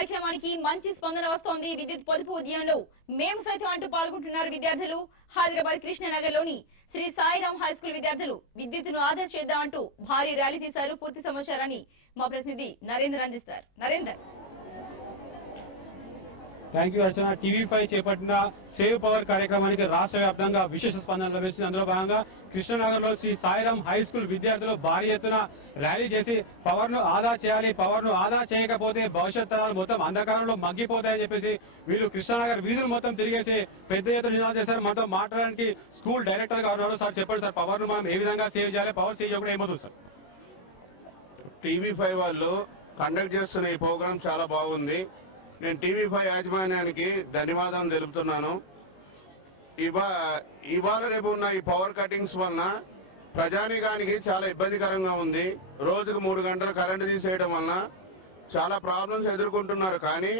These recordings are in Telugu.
కార్యక్రమానికి మంచి స్పందన వస్తోంది. విద్యుత్ పొదుపు ఉద్యమంలో మేము సైతం అంటూ పాల్గొంటున్నారు విద్యార్థులు. హైదరాబాద్ కృష్ణనగర్లోని శ్రీ సాయిరాం హైస్కూల్ విద్యార్థులు విద్యుత్తును ఆదా చేద్దామంటూ భారీ ర్యాలీ తీశారు. పూర్తి సమాచారాన్ని మా ప్రతినిధి నరేందర్ అందిస్తారు. Narender. Thank you Archana. TV5 చేపట్టిన సేవ్ పవర్ కార్యక్రమానికి రాష్ట్ర వ్యాప్తంగా విశేష స్పందన లభిస్తుంది. అందులో భాగంగా కృష్ణనగర్ లో శ్రీ సాయిరాం హై స్కూల్ విద్యార్థులు భారీ ఎత్తున ర్యాలీ చేసి పవర్ ను ఆదా చేయాలి, పవర్ ను ఆదా చేయకపోతే భవిష్యత్ తరాలు మొత్తం అంధకారంలో మగ్గిపోతాయని చెప్పేసి వీళ్ళు కృష్ణనగర్ వీధులు మొత్తం తిరిగేసి పెద్ద ఎత్తున నినాదాలు చేశారు. మనతో మాట్లాడడానికి స్కూల్ డైరెక్టర్ గా ఉన్నారు. సార్ చెప్పండి సార్, పవర్ ను మనం ఏ విధంగా సేవ్ చేయాలి, పవర్ సేవ్ చేయకుండా ఏమవుతుంది సార్? టీవీ5 వాళ్ళు కండక్ట్ చేస్తున్న ఈ ప్రోగ్రాం చాలా బాగుంది. నేను టీవీ5 యాజమాన్యానికి ధన్యవాదాలు తెలుపుతున్నాను. ఇవాళ రేపు ఉన్న ఈ పవర్ కటింగ్స్ వలన ప్రజానీకానికి చాలా ఇబ్బందికరంగా ఉంది. రోజుకు 3 గంటలు కరెంటు తీసేయడం వలన చాలా ప్రాబ్లమ్స్ ఎదుర్కొంటున్నారు. కానీ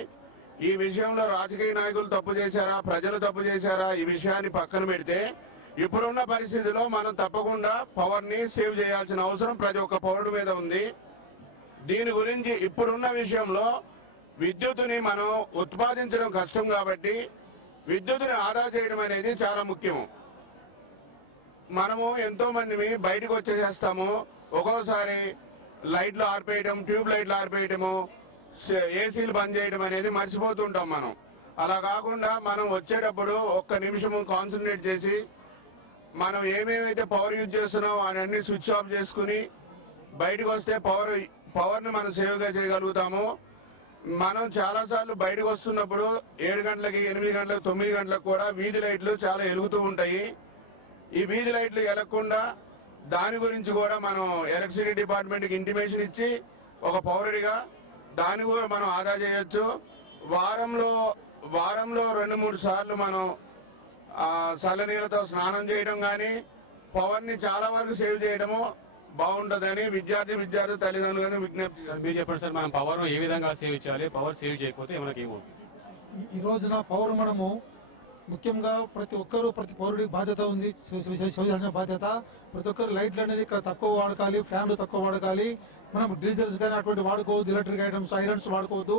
ఈ విషయంలో రాజకీయ నాయకులు తప్పు చేశారా, ప్రజలు తప్పు చేశారా, ఈ విషయాన్ని పక్కన పెడితే ఇప్పుడున్న పరిస్థితిలో మనం తప్పకుండా పవర్ ని సేవ్ చేయాల్సిన అవసరం ప్రతి ఒక్క పౌరుడి మీద ఉంది. దీని గురించి ఇప్పుడున్న విషయంలో విద్యుత్తుని మనం ఉత్పాదించడం కష్టం కాబట్టి విద్యుత్తుని ఆదా చేయడం అనేది చాలా ముఖ్యం. మనము ఎంతో మందిని బయటకు వచ్చేసేస్తాము. ఒక్కోసారి లైట్లు ఆర్పేయడం, ట్యూబ్ లైట్లు ఆర్పేయడము, ఏసీలు బంద్ చేయడం అనేది మర్చిపోతుంటాం మనం. అలా కాకుండా మనం వచ్చేటప్పుడు ఒక్క నిమిషము కాన్సన్ట్రేట్ చేసి మనం ఏమేమైతే పవర్ యూజ్ చేస్తున్నామో అవన్నీ స్విచ్ ఆఫ్ చేసుకుని బయటకు వస్తే పవర్ ని మనం సేవ్గా చేయగలుగుతాము. మనం చాలా సార్లు బయటకు వస్తున్నప్పుడు 7 గంటలకి, 8 గంటలకు, 9 గంటలకు కూడా వీధి లైట్లు చాలా వెలుగుతూ ఉంటాయి. ఈ వీధి లైట్లు వెలగకుండా దాని గురించి కూడా మనం ఎలక్ట్రిసిటీ డిపార్ట్మెంట్ కి ఇంటిమేషన్ ఇచ్చి ఒక పౌరుడిగా దాన్ని కూడా మనం ఆదా చేయొచ్చు. వారంలో 2-3 సార్లు మనం చల్లనీళ్ళతో స్నానం చేయడం కానీ పవర్ ని చాలా వరకు సేవ్ చేయడము బాగుంటుందని విద్యార్థి తల్లిదండ్రులను విజ్ఞప్తి. మీరు చెప్పండి సార్, మనం పవర్ ఏ విధంగా సేవ్ చేయాలి, పవర్ సేవ్ చేయకపోతే మనకి ఏమవుతుంది? ఈ రోజున పవర్ మనము ముఖ్యంగా ప్రతి పౌరుడి బాధ్యత ఉంది, చేయాల్సిన బాధ్యత. ప్రతి ఒక్కరు లైట్లు అనేది తక్కువ వాడకాలి, ఫ్యాన్లు తక్కువ వాడకాలి. మనం డీజిల్స్ కానీ అటువంటి వాడుకోవద్దు, ఎలక్ట్రిక్ ఐటమ్స్, ఐరన్స్ వాడుకోవద్దు.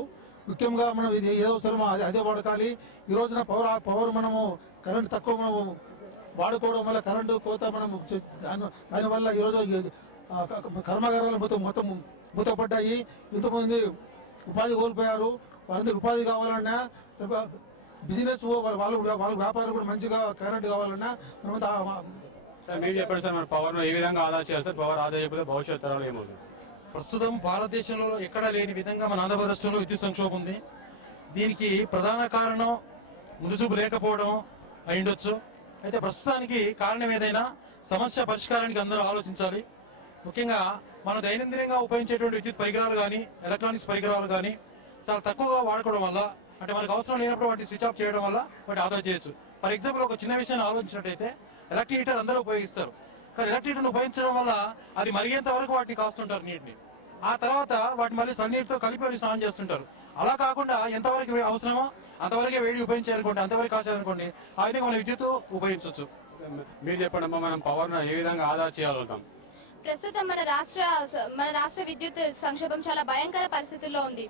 ముఖ్యంగా మనం ఇది ఏ అవసరమో అదే వాడకాలి. ఈ రోజున పవర్ మనము కరెంట్ తక్కువ మనము వాడుకోవడం వల్ల కరెంటు కోత మనం దానివల్ల ఈరోజు కర్మాగారాలు మొత్తం మూతపడ్డాయి. ఇంతమంది ఉపాధి కోల్పోయారు. వాళ్ళందరూ ఉపాధి కావాలన్నా, బిజినెస్ వాళ్ళ వ్యాపారం కూడా మంచిగా కరెంట్ కావాలన్నా సార్ మీరు చెప్పండి సార్, మన పవర్ ఏ విధంగా ఆదా చేయాలి సార్? పవర్ ఆదా చేయకపోతే భవిష్యత్ తరాలు ఏమవుతుంది? ప్రస్తుతం భారతదేశంలో ఎక్కడా లేని విధంగా మన ఆంధ్రప్రదేశ్ రాష్ట్రంలో విద్యుత్ సంక్షోభం ఉంది. దీనికి ప్రధాన కారణం ముందుచూపు లేకపోవడం అయిండొచ్చు. అయితే ప్రస్తుతానికి కారణం ఏదైనా సమస్య పరిష్కారానికి అందరూ ఆలోచించాలి. ముఖ్యంగా మనం దైనందినంగా ఉపయోగించేటువంటి విద్యుత్ పరికరాలు కానీ, ఎలక్ట్రానిక్స్ పరికరాలు కానీ చాలా తక్కువగా వాడుకోవడం వల్ల, అంటే మనకు అవసరం లేనప్పుడు వాటిని స్విచ్ ఆఫ్ చేయడం వల్ల వాటి ఆదా చేయొచ్చు. ఫర్ ఎగ్జాంపుల్ ఒక చిన్న విషయాన్ని ఆలోచించినట్టయితే ఎలక్ట్రిక్ హీటర్ అందరూ ఉపయోగిస్తారు. కానీ ఎలక్ట్రిక్ హీటర్ను ఉపయోగించడం వల్ల అది మరిగేంత వరకు వాటిని కాస్తుంటారు నీటిని. ఆ తర్వాత వాటిని మళ్ళీ సన్నీటితో కలిపి స్నానం చేస్తుంటారు. అలా కాకుండా ఎంతవరకు అవసరమో అంతవరకే వేడి ఉపయోగించాలనుకోండి, అంతవరకు కాచాలనుకోండి, ఆ విధంగా మనం విద్యుత్ ఉపయోగించవచ్చు. మీరు చెప్పండి అమ్మా, మనం పవర్ ఏ విధంగా ఆదా చేయగలుగుతాం? ప్రస్తుతం మన రాష్ట్ర విద్యుత్ సంక్షోభం చాలా భయంకర పరిస్థితుల్లో ఉంది.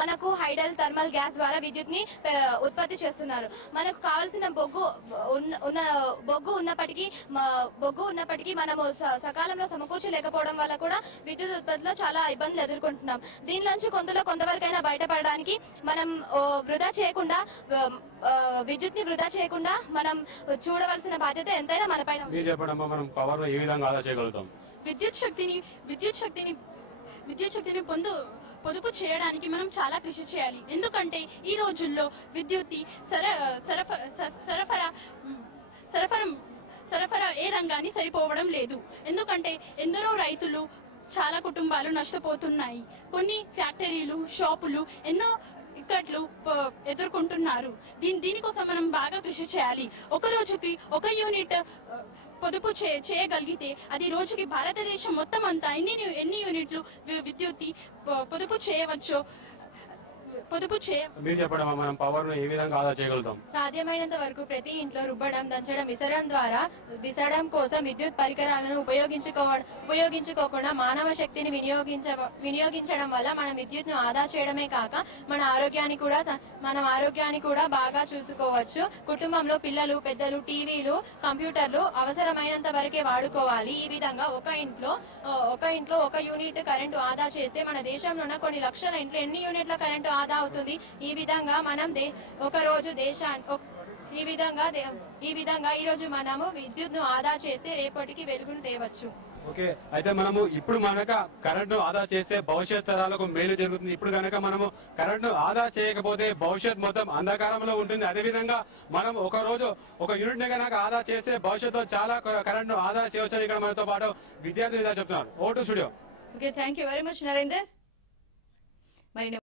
మనకు హైడల్ థర్మల్ గ్యాస్ ద్వారా విద్యుత్ ని ఉత్పత్తి చేస్తున్నారు. మనకు కావాల్సిన బొగ్గు ఉన్నప్పటికీ మనము సకాలంలో సమకూర్చలేకపోవడం వల్ల కూడా విద్యుత్ ఉత్పత్తిలో చాలా ఇబ్బందులు ఎదుర్కొంటున్నాం. దీనిలోంచి కొంతవరకైనా బయటపడడానికి మనం విద్యుత్ ని వృధా చేయకుండా మనం చూడవలసిన బాధ్యత ఎంతైనా మన పైన ఉంది. మీరు చెప్పండి అమ్మా, మనం పవర్ ఏ విధంగా ఆదా చేయగలుగుతాం? విద్యుత్ శక్తిని పొదుపు చేయడానికి మనం చాలా కృషి చేయాలి. ఎందుకంటే ఈ రోజుల్లో విద్యుత్ సరఫరా ఏ రంగాన్ని సరిపోవడం లేదు. ఎందుకంటే ఎందరో రైతులు, చాలా కుటుంబాలు నష్టపోతున్నాయి. కొన్ని ఫ్యాక్టరీలు, షాపులు ఎన్నో ఇక్కట్లు ఎదుర్కొంటున్నారు. దీనికోసం మనం బాగా కృషి చేయాలి. ఒక రోజుకి 1 యూనిట్ పొదుపు చేయగలిగితే అది రోజుకి భారతదేశం మొత్తం అంతా ఎన్ని యూనిట్లు విద్యుత్ పొదుపు చేయవచ్చో పొదుపు మీరు చెప్పడం మనం పవర్ ను ఏ విధంగా ఆదా చేయగలుగుతాం? సాధ్యమైనంత వరకు ప్రతి ఇంట్లో రుబ్బడం, దంచడం, విసరడం కోసం విద్యుత్ పరికరాలను ఉపయోగించుకోకుండా మానవ శక్తిని వినియోగించడం వల్ల మనం విద్యుత్ను ఆదా చేయడమే కాక మన ఆరోగ్యాన్ని కూడా బాగా చూసుకోవచ్చు. కుటుంబంలో పిల్లలు, పెద్దలు టీవీలు, కంప్యూటర్లు అవసరమైనంత వరకే వాడుకోవాలి. ఈ విధంగా ఒక ఇంట్లో ఒక యూనిట్ కరెంటు ఆదా చేస్తే మన దేశంలో ఉన్న కొన్ని లక్షల ఇంట్లో ఎన్ని యూనిట్ల కరెంటు ఆదా అవుతుంది? ఈ విధంగా ఈ రోజు మనము విద్యుత్ను ఆదా చేస్తే రేపటికి వెలుగును తేవచ్చు. ఓకే, అయితే మనము ఇప్పుడు కరెంట్ను ఆదా చేస్తే భవిష్యత్ తరాలకు మేలు జరుగుతుంది. ఇప్పుడు కనుక మనము కరెంట్ను ఆదా చేయకపోతే భవిష్యత్ మొత్తం అంధకారంలో ఉంటుంది. అదేవిధంగా మనం ఒక రోజు ఒక యూనిట్ కనుక ఆదా చేస్తే భవిష్యత్తులో చాలా కరెంట్ను ఆదా చేయవచ్చు. ఇక్కడ మనతో పాటు విద్యార్థులు చెప్తున్నారు. Over to studio. Okay, thank you very much Narender. మరి